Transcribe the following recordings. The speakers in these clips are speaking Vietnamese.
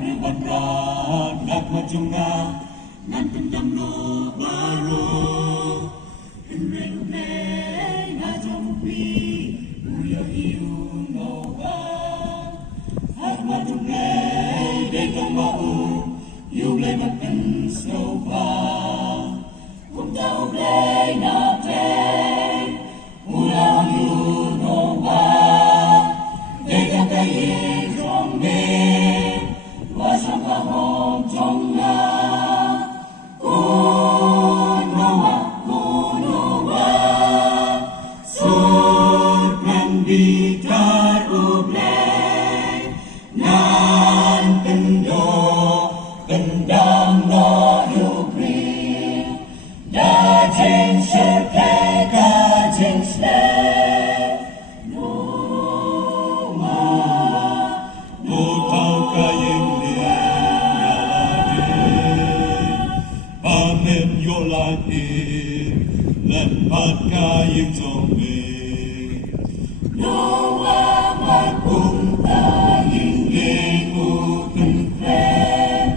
Berat nagmajunga nagtendam no baroh Blei Blei ngajampi Uya hiu no wa Nagmajunga dekong mau You Blei makan snow pa Kung tao Blei na Blei Ulang you no wa Dekong kayin trong đêm Wasang kahong trong na Kunowa Sud nan bitar Blei Nan tendo Kendang no yubri Da jeng serkai ka jeng slay No tau ka yeng Lempat kayeng jombe Noa magkung tayeng gengu tengkren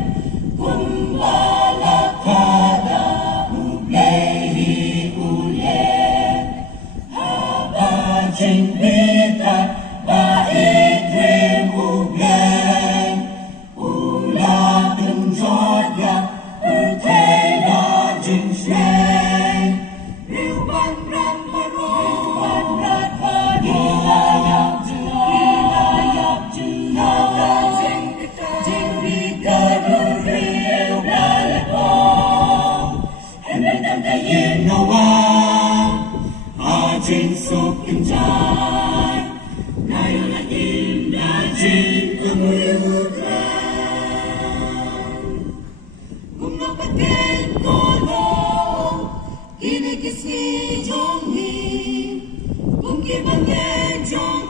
Kung balakada Blei ulen Haba jeng bynta Baik rim Blei Ula tenjodya Bertena jeng sleng Riuban ram baroh Ilayap ju Naga jeng bynta Riu balakong Henry tam kayin no wa Jeng sok kenjai Nayo la indah jeng kemuyukan Kung napatin kolong Kinikisni jonghi Kung kibangin jong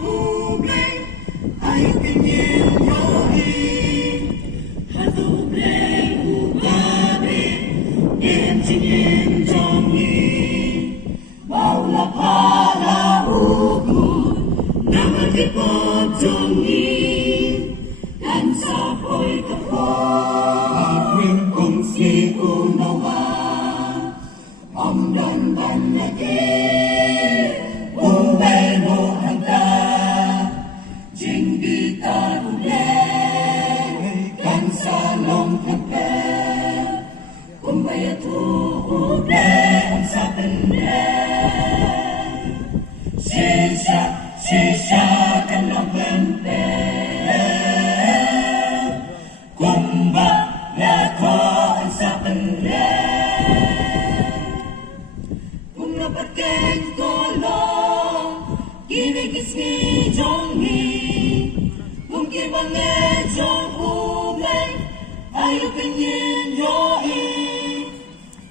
Blei Ayo pingin yohi Hatu Blei ubabi Dim jingin jonghi Maula pala uku Nama kipot jonghi Dan sapoy kapot Akwing kung si unawa Om dan ban lagi Ubai mo hanta Jing bita Blei Kan salong tepe Ubai atu Blei Ang sa pendek Sisa kan lang pendek Kumba lako ang sa pendek Kung napatin kolong Kinikisni jonghi Kung kibangin jong Blei Ayo pingin yohi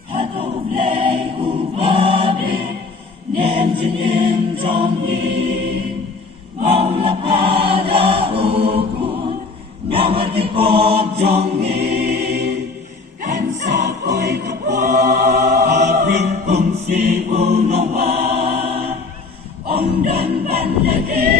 Hato Blei ubabi Nem jingin jonghi Maula pada uku Nama tipok jonghi Kan sapoy kapok Akwing kung si unawa Om dan ban lagi